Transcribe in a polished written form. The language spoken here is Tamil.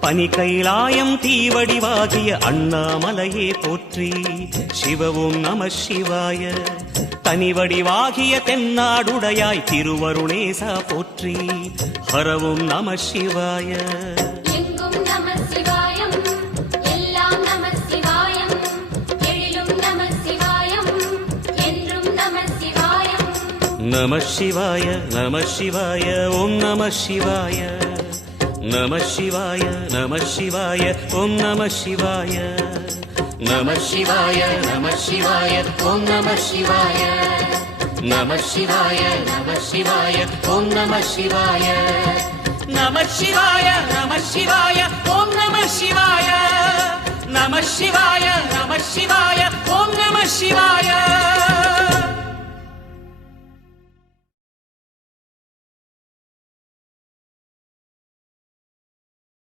பனி கைலாயம் தீவடிவாகிய அண்ணாமலையே போற்றி. சிவவும் நம சிவாய. தனிவடிவாகிய தென்னாடுடையாய் திருவருணேசா போற்றி. ஹரவும் நம சிவாய. எங்கும் நம சிவாயம், எல்லாம் நம சிவாயம், எழிலும் நம சிவாயம், என்றும் நம சிவாயம். நம சிவாய நம சிவாய ஓம் நம சிவாய. நம சிவாய நம சிவாய ஓம் நம சிவாய. நம சிவாய நம சிவாய ஓம் நம சிவாய. நம சிவாய நம சிவாய ஓம் நம சிவாய. நம சிவாய நம சிவாய